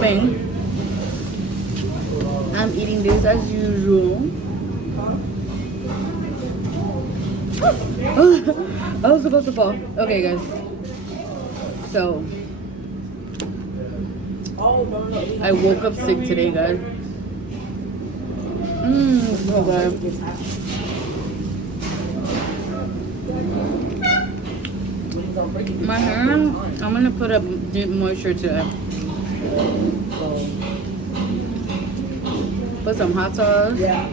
mukbang. I'm eating this as usual. I was about to fall. Okay, guys. So I woke up sick today, guys. So good. My hair, I'm gonna put a deep moisture to it. Put some hot sauce. Yeah.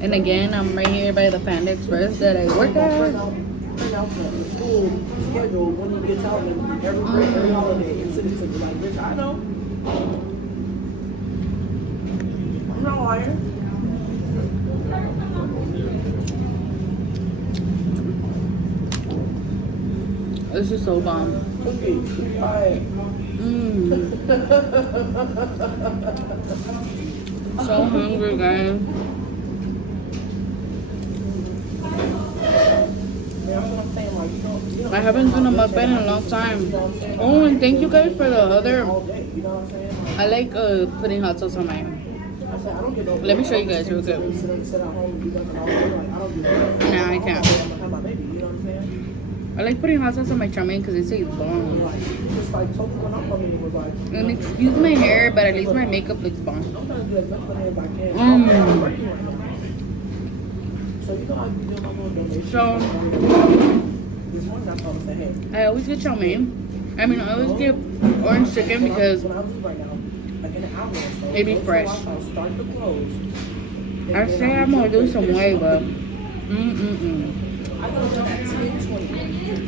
And again, I'm right here by the Panda Express that I work at. The school schedule when he gets out and every holiday and send it to me like, bitch, I know. I'm not lying. This is so bomb. Cookie, alright. So hungry, guys. I haven't done a mukbang in a long time. Oh, and thank you guys for the other. I like putting hot sauce on my. Let me show you guys real quick. Nah, I can't. I like putting hot sauce on my chow mein because it tastes bomb. And excuse my hair, but at least my makeup looks bomb. So, I always get chow mein. I mean, I always get orange chicken because it be fresh. I say I'm gonna do some way, but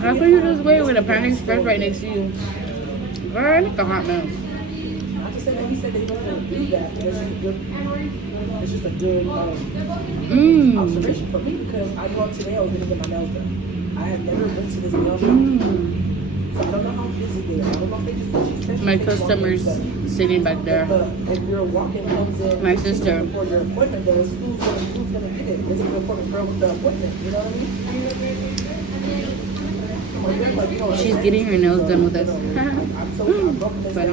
how can you just wait with a Panda Express right next to you? Girl, I like a hot mess. He said they don't do that. It's just a good observation for me because I go up today, I was going to get my nails done. I have never been to this nail shop. So I don't know how busy they are. I don't know if they just my customer's sitting back there. But if you're walking comes in my sister. before your appointment does, who's gonna get it? This is the appointment girl with the appointment, you know what I mean? She's getting her nails done with us. Funny.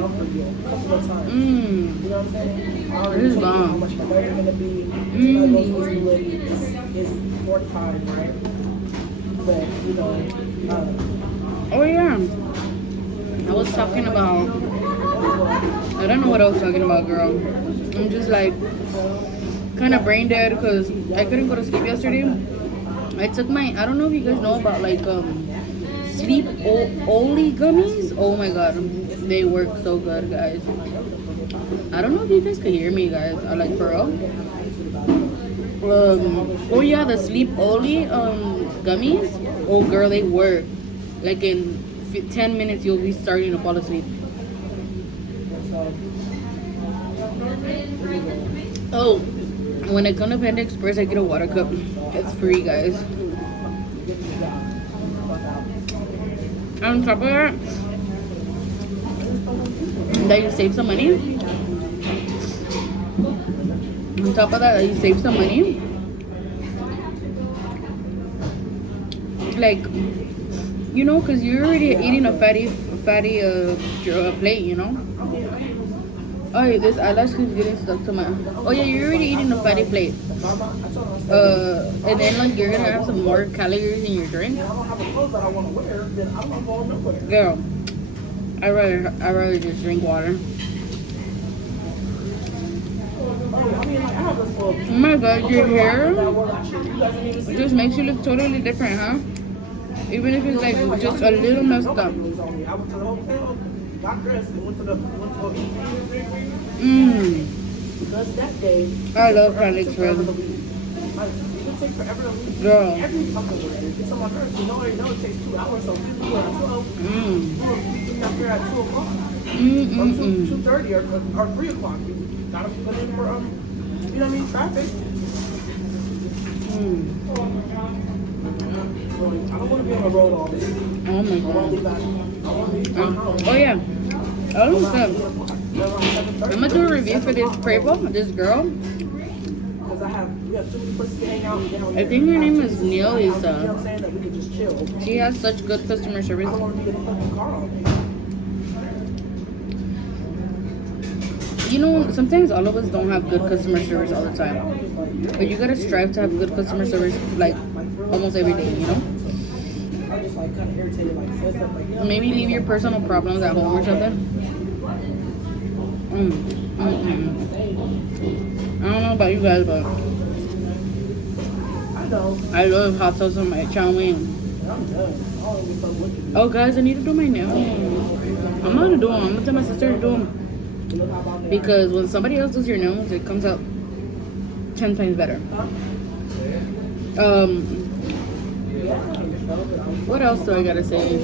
This is bomb. Oh yeah. I was talking about, I don't know what I was talking about, girl. I'm just like kind of brain dead because I couldn't go to sleep yesterday. I took my, I don't know if you guys know about like sleep only gummies. Oh my god, they work so good, guys. I don't know if you guys can hear me, guys. I like for real. Oh yeah, the sleep only gummies. Oh girl, they work. Like in 10 minutes, you'll be starting to fall asleep. Oh, when I come to Panda Express, I get a water cup. It's free, guys. On top of that you save some money. On top of that, you save some money. Like, you know, because you're already eating a fatty plate, you know. Oh, yeah, this eyelash keeps getting stuck to my. Oh yeah, you're already eating a fatty plate. And then like you're gonna have some more calories in your drink. Girl, I rather just drink water. Oh my god, your hair just makes you look totally different, huh? Even if it's like just a little messed up. I love Panda Express. Girl. Or 2:30 or 3 o'clock. You gotta put in for you know what I mean, traffic. I don't want to be on the road all day. Oh my god. Oh yeah. Oh stuff. I'm gonna do a review for this Prevo, this girl. because we have too many places to hang out. I think her name is Neil You know what Lisa. I'm saying? That we can just chill. She has such good customer service. I don't want to be in a fucking car all day. You know, sometimes all of us don't have good customer service all the time. But you gotta strive to have good customer service like almost every day, you know? I just like kind of irritated, like says that like Maybe leave your personal problems at home or something. I don't know about you guys, but I know. I love hot sauce on my chow mein. I'm done. I don't get so wicked. Oh, guys, I need to do my nails. I'm not gonna do them. I'm gonna tell my sister to do them. Because when somebody else does your nails, it comes out 10 times better. What else do I gotta say?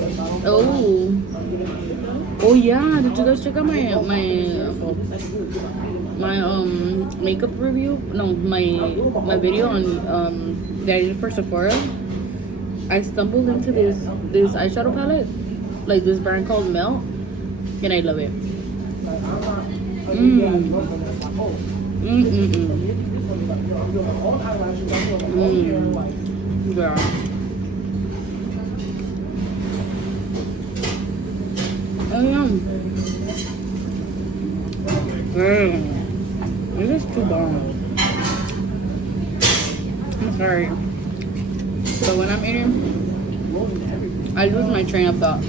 Oh yeah, did you guys check out my makeup review? No, my video on that I did for Sephora. I stumbled into this eyeshadow palette, like this brand called Melt, and I love it. Yeah. Oh yeah. This is too bomb. I'm sorry. But when I'm eating, I lose my train of thought.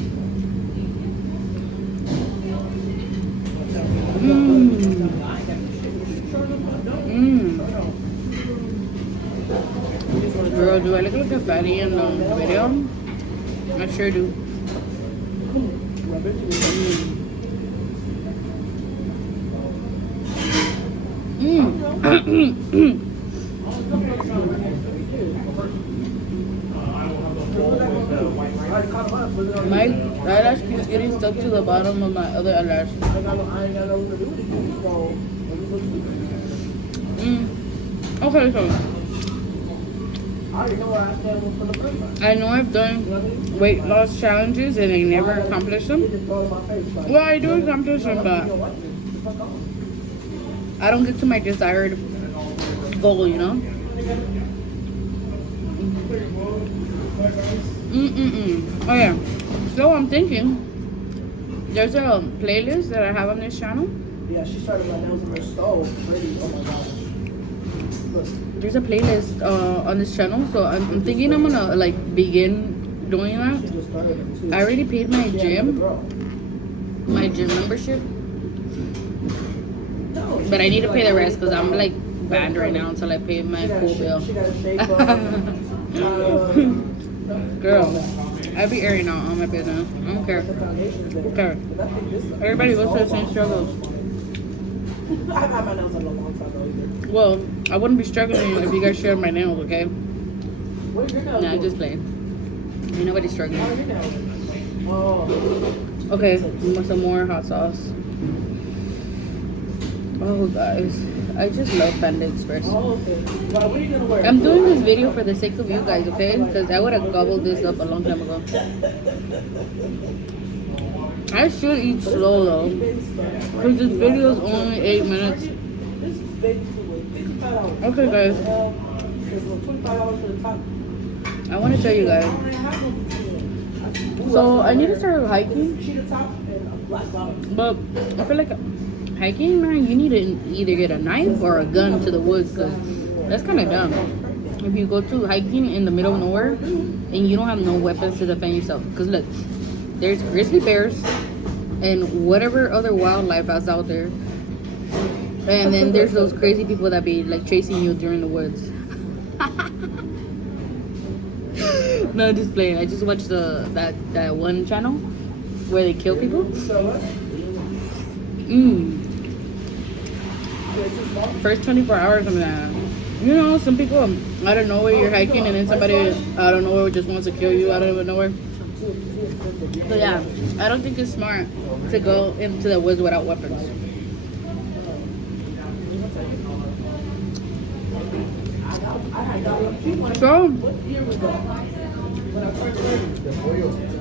Girl, do I look like a fatty in the video? I sure do. My eyelash keeps getting stuck to the bottom of my other eyelash. Okay, so I know I've done weight loss challenges and I never accomplished them. Well, I do accomplish them, but I don't get to my desired goal, you know? Oh yeah. So I'm thinking there's a playlist that I have on this channel. Yeah, she started my nails and they're so pretty. Oh my gosh. Look. There's a playlist on this channel, so I'm thinking I'm gonna like begin doing that. I already paid my gym membership, but I need to pay the rest because I'm like banned right now until I pay my full bill. Girl, I be airing out on my business. I don't care. Okay. Everybody goes through the same struggles. I've had my nails on a long time though either. Well, I wouldn't be struggling if you guys shared my nails, okay? What are your nails? Nah, I'm just playing. Ain't nobody struggling. How are your nails? Oh. Okay, some more hot sauce. Oh, guys. I just love Panda Express. Oh, okay. Well, what are you gonna wear? I'm doing this video for the sake of you guys, okay? Because I would have gobbled this up a long time ago. I should eat slow though. Because this video is only 8 minutes. Okay, guys. I want to tell you guys. So, I need to start hiking. But I feel like hiking, man, you need to either get a knife or a gun to the woods. Because that's kind of dumb. If you go to hiking in the middle of nowhere and you don't have no weapons to defend yourself. Because look, there's grizzly bears and whatever other wildlife that's out there. And then there's those crazy people that be like chasing you during the woods. No, I'm just playing. I just watched that one channel where they kill people. First 24 hours of that. You know, some people out of nowhere you're hiking and then somebody out of nowhere just wants to kill you out of nowhere. So yeah, I don't think it's smart to go into the woods without weapons. So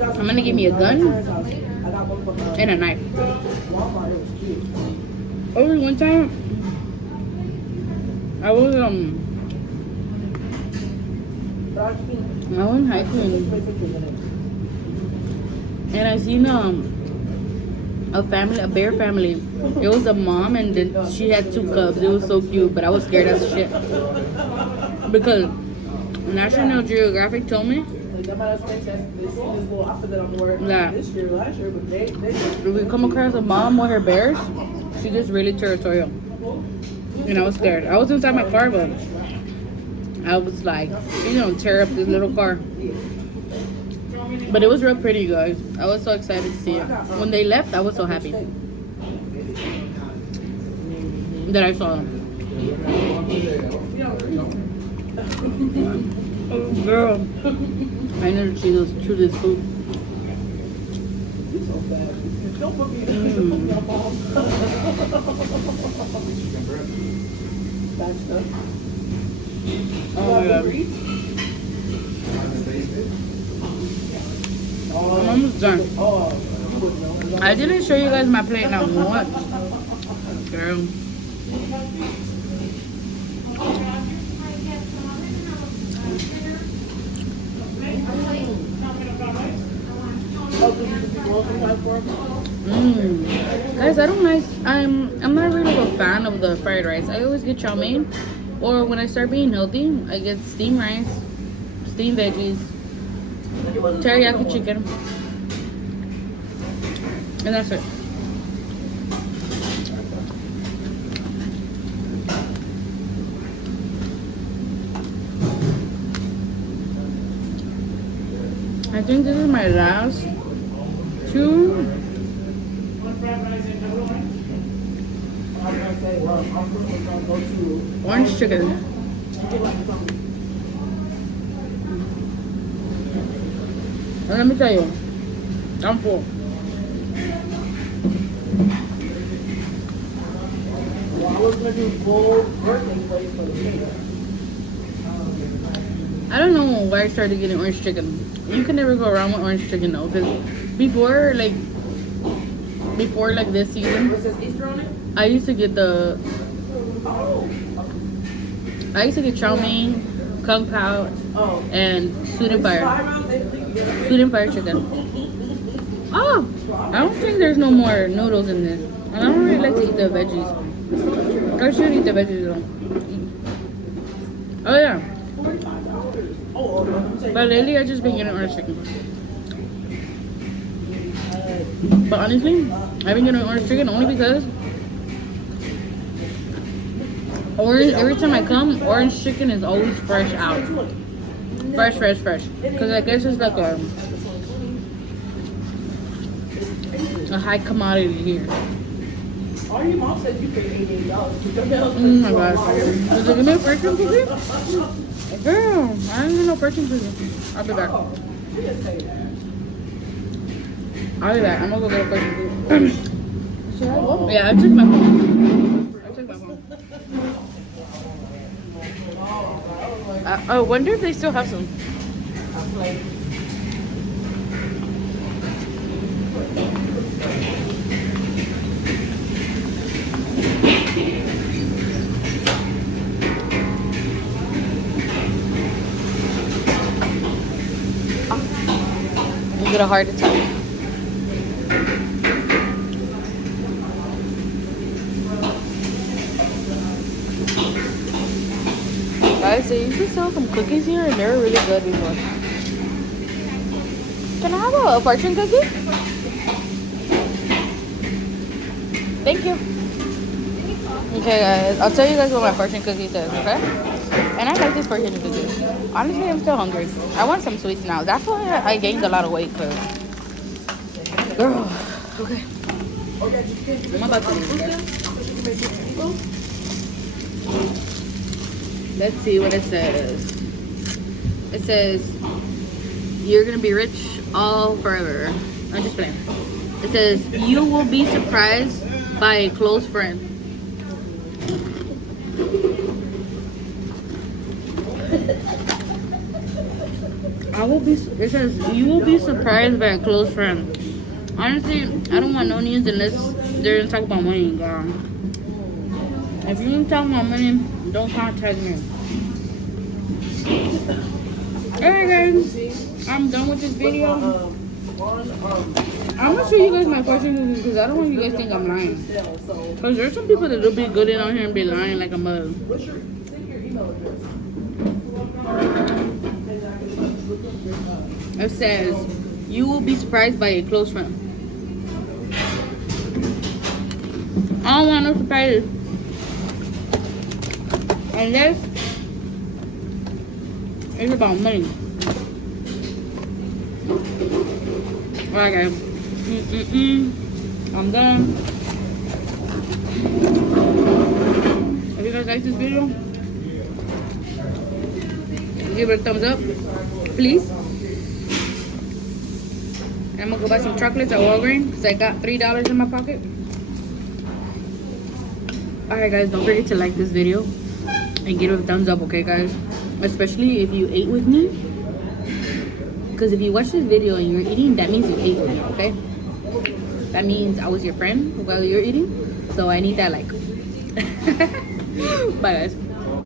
I'm gonna give me a gun and a knife. Only one time I was But I think I went hiking and I seen a family, a bear family. It was a mom and then she had 2 cubs. It was so cute, but I was scared as shit because National Geographic told me they might have spent that they see this little outfit that I'm wearing Yeah. this year, last year, but they if we come across a mom with her bears, she gets really territorial. And I was scared. I was inside my car, but I was like, she's gonna tear up this little car. But it was real pretty, guys. I was so excited to see it. When they left, I was so happy that I saw them. Oh, girl. I need to chew this food. don't put me in my mom. That's stuff. Oh my god. I'm almost done. I didn't show you guys my plate now once. Girl. Guys, I don't like. I'm not really a fan of the fried rice. I always get chow mein, or when I start being healthy, I get steamed rice, steamed veggies, teriyaki chicken, and that's it. I think this is my last 2. Orange chicken. And let me tell you, I'm full. I was gonna do full birthday plate for the cake. I don't know why I started getting orange chicken. You can never go wrong with orange chicken though, because before like this season, I used to get chow mein, kung pao, and sweet and fire chicken. Oh, I don't think there's no more noodles in this, and I don't really like to eat the veggies. I should eat the veggies though. Oh yeah. But lately I just been getting orange chicken. But honestly, I've been getting orange chicken only because every time I come, orange chicken is always fresh out. Fresh. Because I guess it's like a high commodity here. All your mom said you paid $88 for your Oh my god. Does it give me a fortune cookie? Girl, I don't even know fortune cookie. I'll be back. I'll be back. I'm gonna go get a fortune cookie. Yeah, I took my phone. I wonder if they still have some. You get a heart attack. Guys, they used to sell some cookies here and they were really good before. Can I have a fortune cookie? Thank you. Okay guys, I'll tell you guys what my fortune cookie says, okay? And I like this fortune cookie. Honestly, I'm still hungry. I want some sweets now. That's why I gained a lot of weight, cause girl, okay. I'm about to leave, guys. Let's see what it says. It says, you're gonna be rich all forever. I'm just playing. It says, you will be surprised by a close friend. It says, you will be surprised by a close friend. Honestly, I don't want no news unless they're gonna talk about money, girl. If you're gonna talk about money, don't contact me. Alright guys, I'm done with this video. I'm gonna show you guys my questions because I don't want you guys to think I'm lying. Because there's some people that will be good in on here and be lying like a mother. It says, you will be surprised by a close friend. I don't want no surprises. Unless it's about money. Alright guys. I'm done. If you guys like this video, give it a thumbs up, please. And I'm gonna go buy some chocolates at Walgreens because I got $3 in my pocket. Alright guys, don't forget to like this video and give it a thumbs up, okay guys? Especially if you ate with me. Because if you watch this video and you're eating, that means you ate with me, okay? That means I was your friend while you're eating. So I need that like. Bye guys.